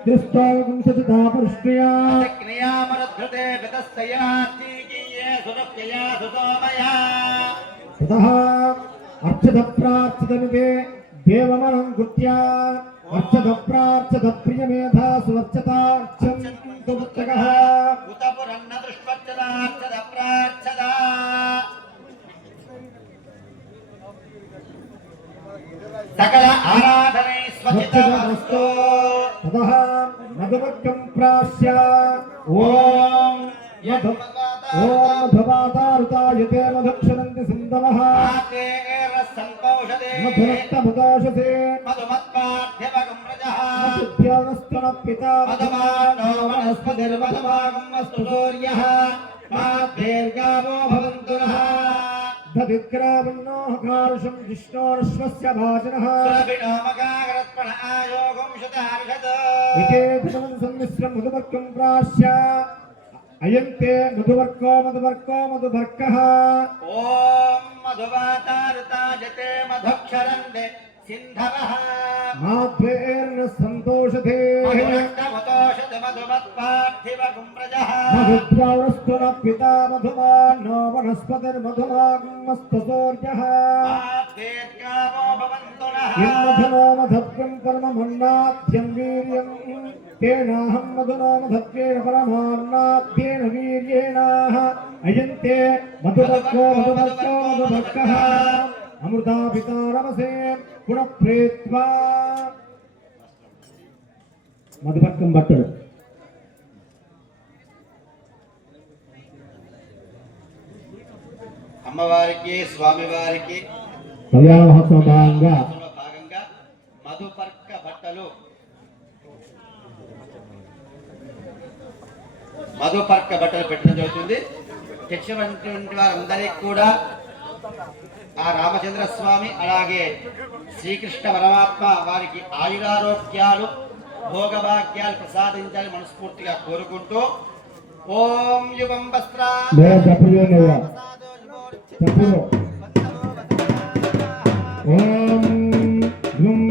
यमुने सुदुग्धस्तावपुंसचिता पुरुष्ट्रिया क्रियामरुद्धृते वितस्तया तीकीये सुदुःखया सुसोमया ततः अर्चतप्रार्चितमिते देवमनं कृत्या अर्चतप्रार्चतप्रियमेधा सुवर्चतार्चन्तु पुत्रकः उत पुरन्न दृष्टच्चदाक्षद प्राच्छदा सकल आराधने स्वचितमस्तु अतः प्राश्य प्रास्य ॐ मधु मधुवातारुतायते मधुक्षरन्ति सन्दमः मधुरक्तमुदाशसे मधुमत्पाद्यवगम्रजः मधुमानो वनस्पतिर्मधुमागुम्मस्तु सूर्यः मा भवन्तु नः दधिग्रामन्नो हकारुषं जिष्णोर्श्वस्य भाजनः। ఇదే భగవన్ సమ్మిశ్రం మృదువర్గం ప్రాశ్య. అయంతే మధువర్గో మధువర్గో మధుభర్క ఓం మధువాతారుతాజతే మధుక్షరందే సింధవః. మాధ్వేర్న సంతోషతే. మధుమతోషత మధుమత్పార్థివ గుమ్రజః మధుద్వారస్తున పితా మధుమాన్ నో వనస్పతిర్మధుమాగం మస్తసూర్యః మాధ్వేర్కామో భవన్ ఇన్నధనామధత్యం పరమన్నాథ్యం వీర్యం తేనాహం మధునామధత్యేన పరమాన్నాథ్యేన వీర్యేణాహ అయంతే మధుభక్తో మధుభక్తో మధుభక్క అమృతాపితా రమసే పునఃప్రేత్వా మధుభక్కం భట్టుడు అమ్మవారికి స్వామివారికి కళ్యాణ మహోత్సవ భాగంగా బట్టలు మధుపర్క బట్టలు పెట్టడం జరుగుతుంది. తెచ్చినటువంటి వారందరికీ కూడా ఆ రామచంద్ర స్వామి అలాగే శ్రీకృష్ణ పరమాత్మ వారికి ఆయురారోగ్యాలు భోగభాగ్యాలు ప్రసాదించాలని మనస్ఫూర్తిగా కోరుకుంటూ ఓం యుగం వస్త్రా ఓం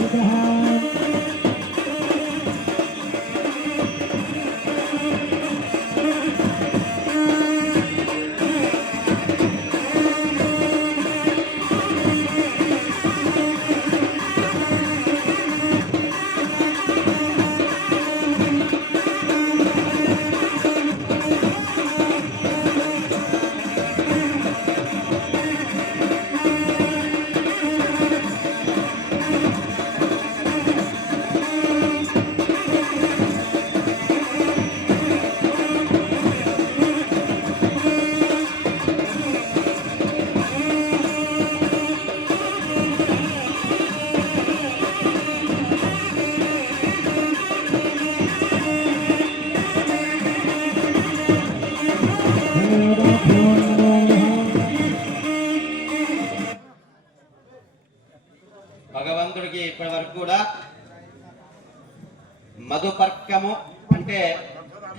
మధుపర్కము అంటే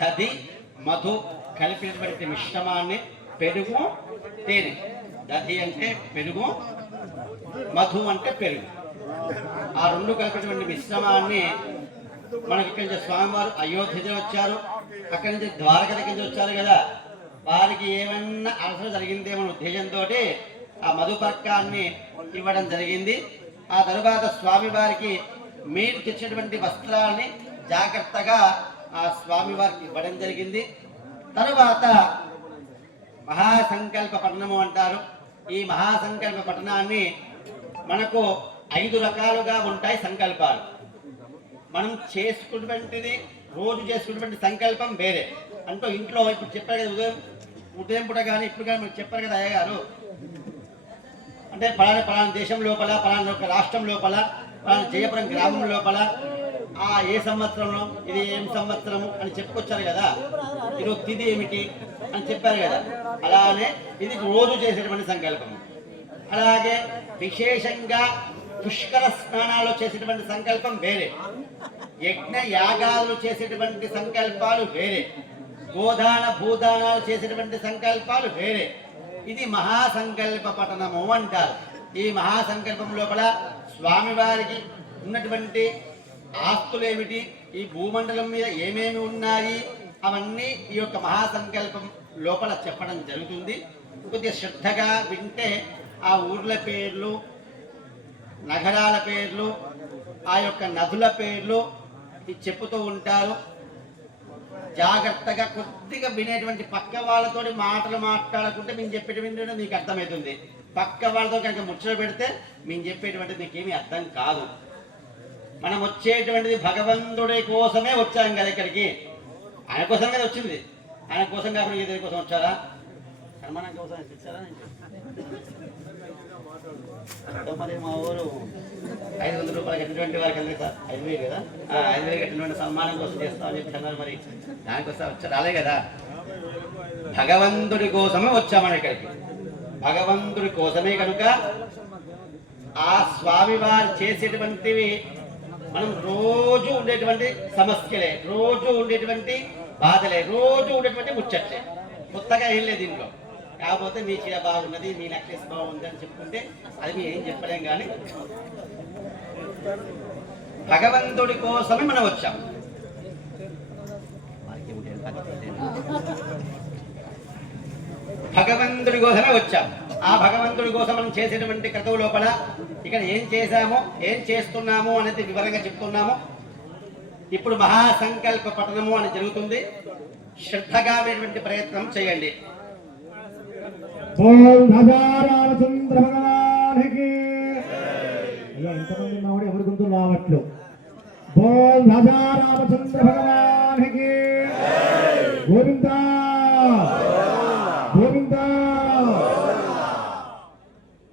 దధి మధు కలిపినటువంటి మిశ్రమాన్ని పెరుగు తేనె. దధి అంటే పెరుగు మధు అంటే పెరుగు. ఆ రెండు కలిపినటువంటి మిశ్రమాన్ని మనకి ఇక్కడి నుంచి స్వామివారు అయోధ్య నుంచి వచ్చారు. అక్కడి నుంచి ద్వారక దగ్గర నుంచి వచ్చారు కదా. వారికి ఏమన్నా అవసరం జరిగిందేమో ఉద్దేశంతో ఆ మధుపర్కాన్ని ఇవ్వడం జరిగింది. ఆ తరువాత స్వామివారికి మీరు తెచ్చినటువంటి వస్త్రాలని జాగ్రత్తగా ఆ స్వామివారికి ఇవ్వడం జరిగింది. తరువాత మహాసంకల్ప పట్టణము అంటారు. ఈ మహాసంకల్ప పఠనాన్ని మనకు ఐదు రకాలుగా ఉంటాయి సంకల్పాలు. మనం చేసుకున్నటువంటిది రోజు చేసుకున్నటువంటి సంకల్పం వేరే. అంటూ ఇంట్లో ఇప్పుడు చెప్పారు కదా ఉదయం ఉదయం పూట కానీ ఇప్పుడు కానీ మీరు చెప్పారు కదా అయ్యగారు. అంటే పలానా పలానా దేశం లోపల పలానా రాష్ట్రం లోపల పలానా జయపురం గ్రామం లోపల ఆ ఏ సంవత్సరంలో ఇది ఏం సంవత్సరము అని చెప్పుకొచ్చారు కదా. ఈరోజు తిది ఏమిటి అని చెప్పారు కదా. అలానే ఇది రోజు చేసేటువంటి సంకల్పం అలాగే విశేషంగా పుష్కర స్నానాల్లో చేసేటువంటి సంకల్పం వేరే. యజ్ఞ యాగాలు చేసేటువంటి సంకల్పాలు వేరే. గోదాన భూదానాలు చేసేటువంటి సంకల్పాలు వేరే. ఇది మహాసంకల్ప పఠనము అంటారు. ఈ మహాసంకల్పం లోపల స్వామివారికి ఉన్నటువంటి ఆస్తులు ఏమిటి? ఈ భూమండలం మీద ఏమేమి ఉన్నాయి? అవన్నీ ఈ యొక్క మహాసంకల్పం లోపల చెప్పడం జరుగుతుంది. కొద్దిగా శ్రద్ధగా వింటే ఆ ఊర్ల పేర్లు నగరాల పేర్లు ఆ యొక్క నదుల పేర్లు చెప్పుతూ ఉంటారు. జాగ్రత్తగా కొద్దిగా వినేటువంటి పక్క వాళ్ళతో మాటలు మాట్లాడకుంటే మేము చెప్పేటువంటి మీకు అర్థమవుతుంది. పక్క వాళ్ళతో కనుక ముచ్చట పెడితే మేము చెప్పేటువంటి మీకేమీ అర్థం కాదు. మనం వచ్చేటువంటిది భగవంతుడి కోసమే వచ్చాం కదా ఇక్కడికి. ఆయన కోసం కదా వచ్చింది. ఆయన కోసం కాకుండా ఏ దేని కోసం వచ్చారా? సన్మానం కోసం వచ్చారా మరి మా ఊరు. ఐదు వందల రూపాయలు కట్టినటువంటి వారికి అందరికీ సార్ ఐదు వేలు కదా? ఐదు వేలు కట్టినటువంటి సన్మానం కోసం చేస్తామని చెప్పి అన్నారు మరి. దానికోసం వచ్చారు రాలే కదా. భగవంతుడి కోసమే వచ్చామని ఇక్కడికి. భగవంతుడి కోసమే కనుక ఆ స్వామి వారు చేసేటువంటివి మనం రోజు ఉండేటువంటి సమస్యలే రోజు ఉండేటువంటి బాధలే రోజు ఉండేటువంటి ముచ్చట్లే. కొత్తగా ఏం లేదు దీంట్లో కాకపోతే మీ చీర బాగున్నది మీ నెక్లెస్ బాగుంది అని చెప్పుకుంటే అది మేము ఏం చెప్పలేం కానీ భగవంతుడి కోసమే మనం వచ్చాం. భగవంతుడి కోసమే వచ్చాం. ఆ భగవంతుడి కోసం మనం చేసేటువంటి క్రతువు లోపల ఇక్కడ ఏం చేశామో ఏం చేస్తున్నాము అనేది వివరంగా చెప్తున్నాము. ఇప్పుడు మహాసంకల్ప పఠనము అని జరుగుతుంది. శ్రద్ధగా వినేటువంటి ప్రయత్నం చేయండి. ఎంతమంది ఎవరి రావట్లు ఓం రాజారామచంద్ర భగవానికి గోవింద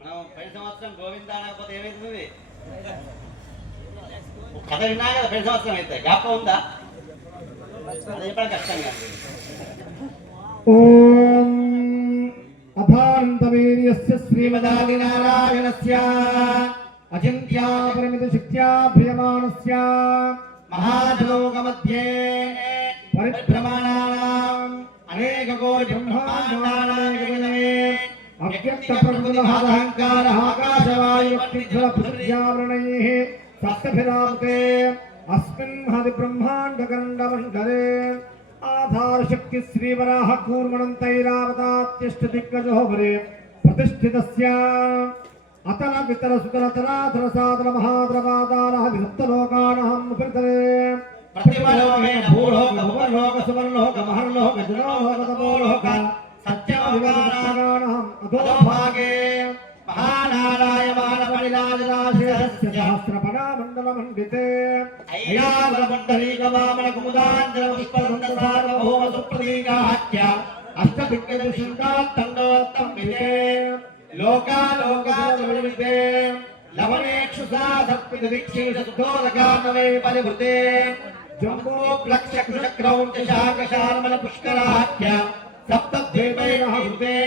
మనం పది సంవత్సరం గోవింద అనకపోతే ఏమైతుంది ఒక కథ విన్నా కదా పెద్ద సంవత్సరం అయితే? జ్ఞాపకం ఉందా? అది చెప్పడం కష్టం కాదు. అభాంతమేనియస్య सर्वज्ञावृणैः सप्तभिरापते अस्मिन् हरिब्रह्माण्डकण्डमण्डले आधारशक्ति श्रीवराह कूर्मणं तैरावतात्यष्टदिग्गजोभरे प्रतिष्ठितस्य। अतल वितरसुतरतराधरसाधरमहाद्रवादारः विसप्तलोकानहं मुखितरे प्रतिमलोके भूलोक भुवनलोक सुवर्णलोक महर्लोक जनलोक तपोलोक सत्यलोकानहं महानारायण మహర్లోక జనలోక తపోలోక సత్యలోకానాం లవణేక్షు పరివృతే జంబో ప్లక్ష కృషక్రౌంచ హృతే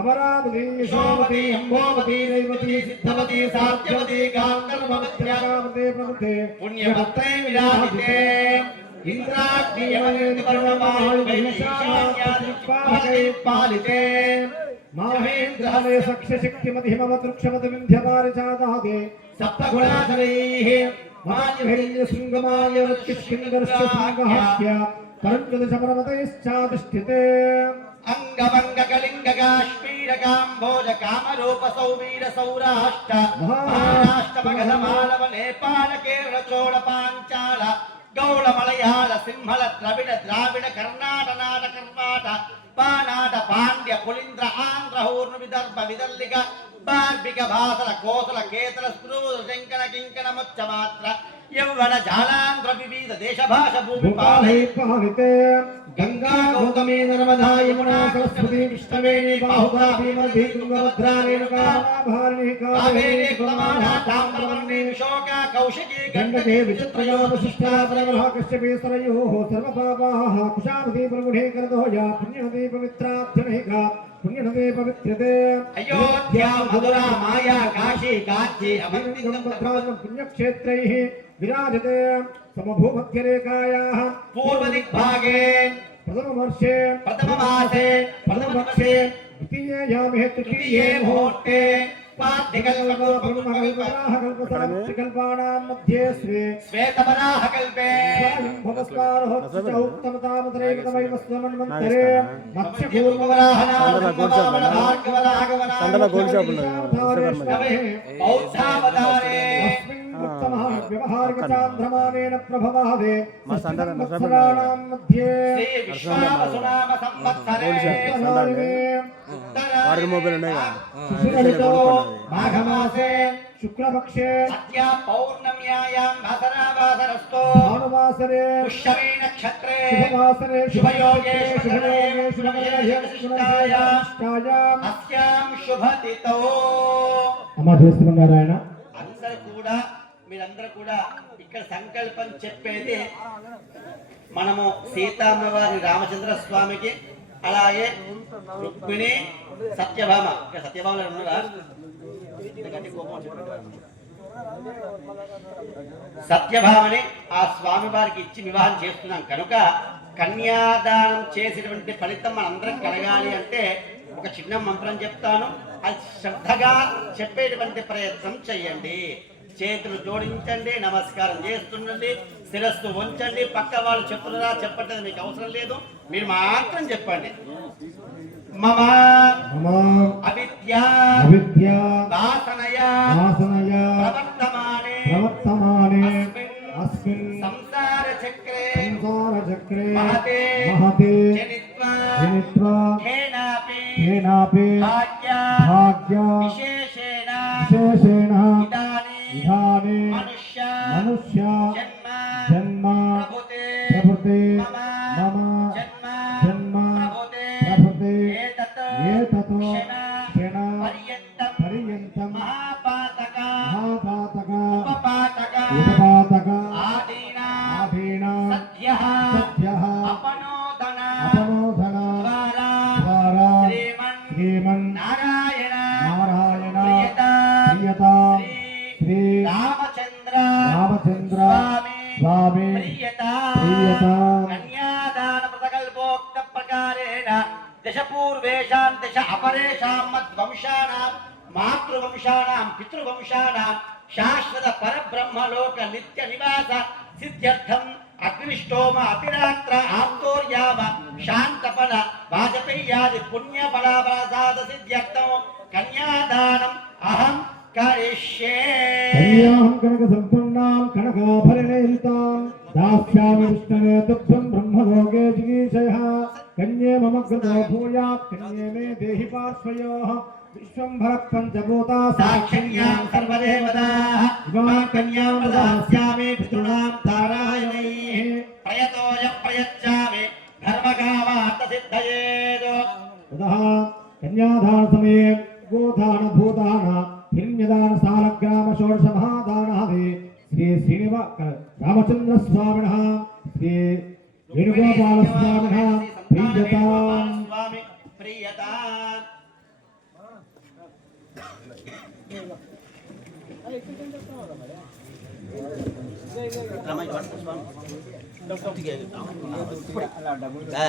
అమరావతి అంబోమతి రేవతి సిద్ధవతి సాధ్యవతి గాంధర్వమత్ర్యా యశోమతి ప్రముఖే పుణ్యభద్రే విరాజితే. ఇంద్రాగ్ని యమనేంద్ర పర్వమాహు పాలితే. మహేంద్రాలయ సఖ్య శక్తిమతి హిమవత్ వృక్షమతి వింధ్యపారిచాదాదే సప్తగుణాధరైః. మాన్యభిర్య శృంగమాయ వృత్తిష్కిందర్శ సంగహస్య పరంజదశ పర్వతైశ్చాతిష్ఠితే అంగమంగ కళింగ కాశ్మీర కాంభోజ కామరూప సౌవీర సౌరాష్ట్ర మహారాష్ట్ర మగధ మాలవ నేపాల కేరళ చోళ పాంచాల గౌళ మలయాళ సింహళ ద్రవిడ ద్రావిడ కర్ణాట నాట కర్ణాట పానాట పాండ్య పులింద్ర ఆంధ్ర హూర్ణ విదర్భ విదర్లిక బార్బిక భాసల కోసల కేతల స్పృహ శంకర కింకణ ముచ్చ మాత్ర యౌవన జాలాంధ్ర వివిధ దేశ భాష భూమి భూపాలై పాలితే గంగా గౌతమీ నర్మదా యమునా సరస్వతి విష్ణవేణి బాహుగా భీమధీ తుంగభద్రా రేణుకా భారిణి కావేరీ కావేరీ కులమానా కులమానా తామ్రవర్ణి విశోక కౌశికీ గండకే విచిత్రయో వశిష్ఠా పరమః కశ్యపే సరయోః సర్వపాపాః కుశామతి ప్రగుణే కరదోయ పుణ్యనదే పవిత్రాభ్యనేక పుణ్యనదే పవిత్రతే. అయోధ్య మధురా మాయా కాశీ కాంచీ అవంతికం అవంతికం భద్రాజం పుణ్యక్షేత్రైः విరాజతే సమభూమధ్యరేఖాయాः పూర్వదిగ్భాగే ప్రథమవర్షే ప్రథమమాసే ప్రథమపక్షే ద్వితీये యామే తృతీయే తృతీయే ముహూర్తే పార్థికల్ప కల్పానాం మధ్యే శ్రీ వ్యవహారికాంధ్రమానేన ప్రభవాదే సంవత్సరాణాం మధ్యే. మాఘమాసే. శుక్లపక్షే. సత్య పౌర్ణమ్యాయాం అసరావాసరస్తో భానువాసరే పుష్యమే నక్షత్రే. శుభవాసరే శుభయోగే శుభయోగే. శుభయోగే శుభయోగేష్టాయాం అస్యాం శుభతితో. అమ్మ చేస్తున్నారు ఆయన కూడా ఇక్కడ సంకల్పం చెప్పేది మనము సీతామ్మవారి రామచంద్ర స్వామికి అలాగే రుక్మిణి సత్యభామ. ఇక్కడ సత్యభామలో ఉన్నారా? సత్యభామని ఆ స్వామి వారికి ఇచ్చి వివాహం చేస్తున్నాం కనుక కన్యాదానం చేసినటువంటి ఫలితం మనందరం కలగాలి అంటే ఒక చిన్న మంత్రం చెప్తాను. అది శ్రద్ధగా చెప్పేటువంటి ప్రయత్నం చెయ్యండి చేతులు జోడించండి నమస్కారం చేస్తుండండి శిరస్సు ఉంచండి పక్క వాళ్ళు చెప్తున్నారా చెప్పట్లేదు మీకు అవసరం లేదు. మీరు మాత్రం చెప్పండి. మమ మమ అవిద్య అవిద్య వాసనయ వాసనయ ప్రవర్తమానే ప్రవర్తమానే అస్మిన్ అస్మిన్ సంసార చక్రే సంసార చక్రే మహతే మహతే జనిత్వా జనిత్వా హేనాపి కేనాపి భాగ్య భాగ్య విశేషేణ విశేషేణ ब्रह्मलोक नित्य निवास, सिद्ध्यर्थम अग्निष्टोम अपिरात्र आत्तोर्याव शांतपद वाजपेयादि पुण्य पुण्यफलावसाद सिद्ध्यर्थम कन्यादानम अहम करिष्ये। कन्याहं कनक कनकाफलनिहितां दास्यामि विष्णवे तुभ्यं ब्रह्मलोके जिगीषयः कन्ये मम कृतो भूयात्, कन्ये मे देहि पार्श्वयोः। विश्वं भरत् पञ्चभूता साक्षिण्यां सर्वदेवता मा कन्यामृतहस्यामि पितॄणां तारायणैः प्रयतोय प्रयच्छामि धर्मकामार्थसिद्धयेत् ततः कन्यादानसमये गोदान भूदान हिरण्यदान सालग्राम षोडशमहादानः श्री श्रीनिव रामचन्द्रस्वामिनः श्री वेणुगोपालस्वामिनः प्रीयताम् प्रीयताम् ప్రియతా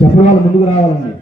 చెప్పిన ముందుకు రావాలండి